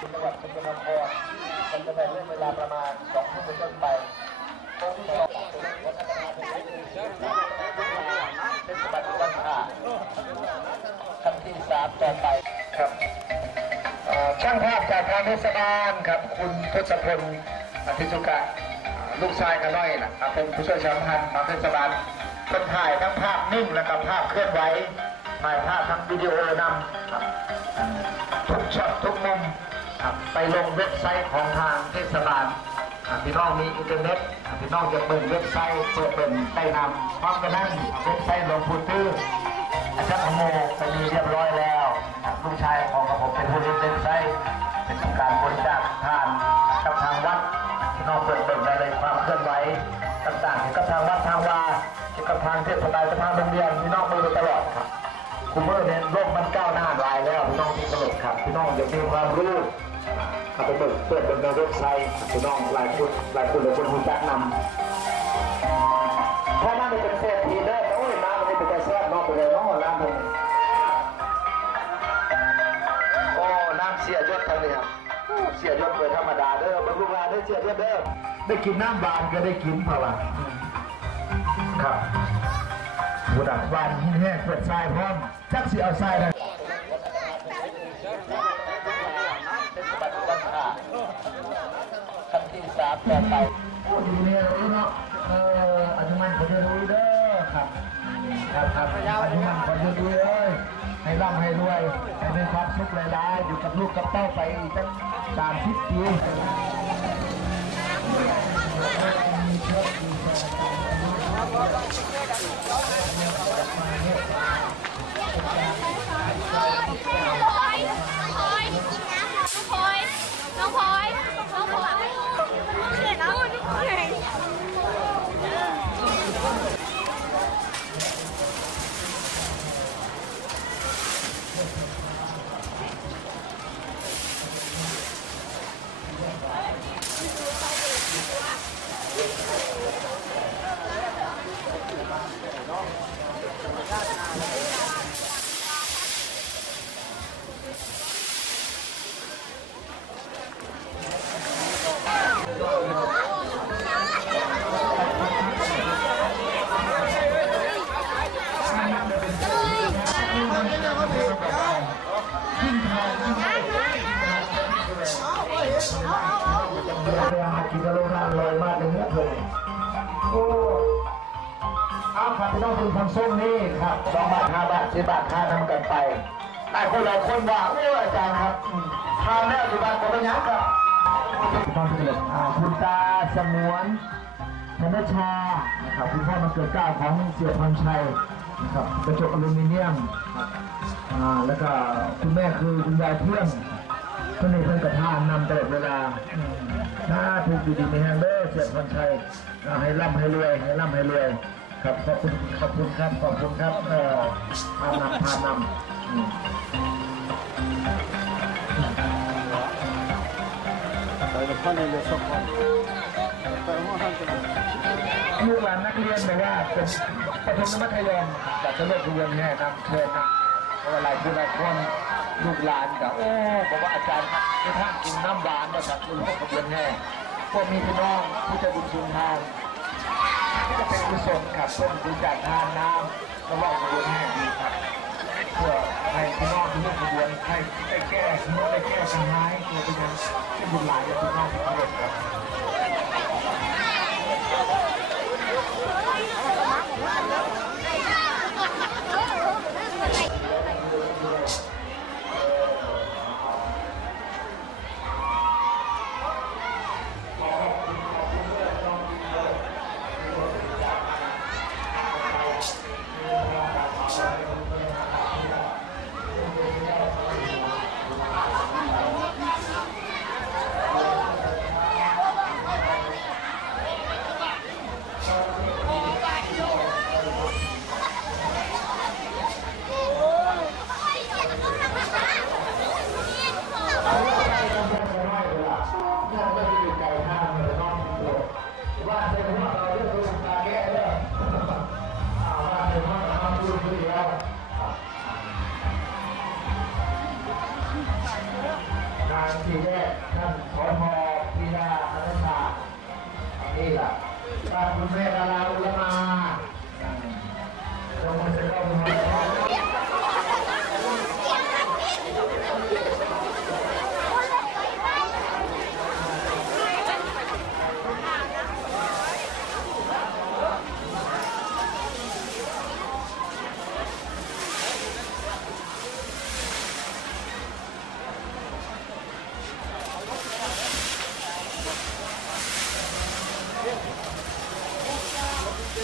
จังหวัดสกลนครมันจะเป็นเรื่องเวลาประมาณสองทุ่มเป็นต้นไปคงที่สองวัฒนธรรมเป็นสมบัติวันธรรมขั้นที่สามต่อไปครับช่างภาพจากทางเทศบาลครับ คุณทศพลอธิจุกะลูกชายกันน้อยนะครับเป็นผู้ช่วยชาวพันธ์ของเทศบาลคนถ่ายทั้งภาพนิ่งและก็ภาพเคลื่อนไหวถ่ายภาพทั้งวิดีโอนำทุกช็อตทุกมุม ไปลงเว็บไซต์ของทางเทศบาลอ่าพี่น้องมีอินเทอร์เน็ตอ่าพี่น้องจะเปิดเว็บไซต์เปิดเป็นใต้นำพร้อมกันนั้นเว็บไซต์หลวงปู่ตื้ออาจารย์อโมไปมีเรียบร้อยแล้วลูกชายของกระผมเป็นผู้เล่นเว็บไซต์เป็นการบริจาคทานกับทางวัดพี่น้องเปิดเปิดรายละเอียดความเคลื่อนไหวต่างๆเกี่ยวกับทางวัดทางวาเกี่ยวกับทางเทศบาลกับทางโรงเรียนพี่น้องมือตลอดครับคุณเมื่อเนี่ยโลกมันก้าวหน้าหลายแล้วพี่น้องที่ตลกครับพี่น้องอยากมีความรู้ เข้าไปเปิดเปิดเป็นเว็บไซต์พี่น้องหลายคนหลายคนหลายคนรู้จักนำถ้าน้ำมันเป็นเศษทีได้โอ้ยน้ำมันเป็นกระแสนอกไปเลยน้องน้ำมันโอ้น้ำเสียยศทางนี้ครับเสียยศเลยธรรมดาเด้อบรรลุงานได้เสียยศเด้อได้กินน้ำบานก็ได้กินพราะว่าครับบุดักบานหินแห้งเปิดทรายพร้อมจักสีเอาทรายนะเป็นสมบัติวัฒนธรรมขั้น ที่ต่อไปโอ้ดีเนี่ยรู้เนาะเอออนุมันขอจะรู้เด้อครับ ครับครับอนุมันขอจะรู้เลยให้ร่ำให้รวยให้มีความสุขหลายๆอยู่กับลูกกับเต้าไปอีกตั้งสามสิบปีน้ กินกะโลนานลอยมากเลยเนื้อเลยโอ้เอาครับพี่น้องคุณทำส้มนี่ครับสองบาทห้าบาทสิบบาทค่าทำกันไปแต่คนหลายคนว่าโอ้อาจารย์ครับทานแล้วอยู่บ้านก็ไม่ยั้งครับตอนที่เหลืออ่าคุณตาสมวนธนชานะครับคุณพ่อมาเกิดกล้าของเสี่ยวพรชัยนะครับกระจกอลูมิเนียมครับอ่าแล้วก็คุณแม่คือคุณยายเพื่อน เพื่อนในเพื่อนกระทานนำตลอดเวลาถ้าถูกดีดีในแฮงเดอร์เสียพรชัยให้ร่ำให้รวยให้ร่ำให้รวยครับขอบคุณขอบคุณครับขอบคุณครับเอ่อพานำพานำอืมลูกหลานนักเรียนแบบว่าเป็นประถมมัธยมจากจะเลิกเรียนแน่นำเชิญนะ พราะว่าหลายคนหลายคนลูกหลานกับโอ้บอกว่าอาจารย์ครับท่านกินน้ำหวานมาจากคุณพ่อขบวนแห่พวกมีพี่น้องที่จะบุญชุนทานที่จะเป็นกุศลครับเพื่อนบริจาคทานน้ำระหว่างขบวนแห่ดีครับเพื่อให้พี่น้องที่ร่วมขบวนให้ได้แก้ได้แก้ปัญหาให้ตัวเป็นยังที่บุญหลายและพี่น้องที่เคารพครับ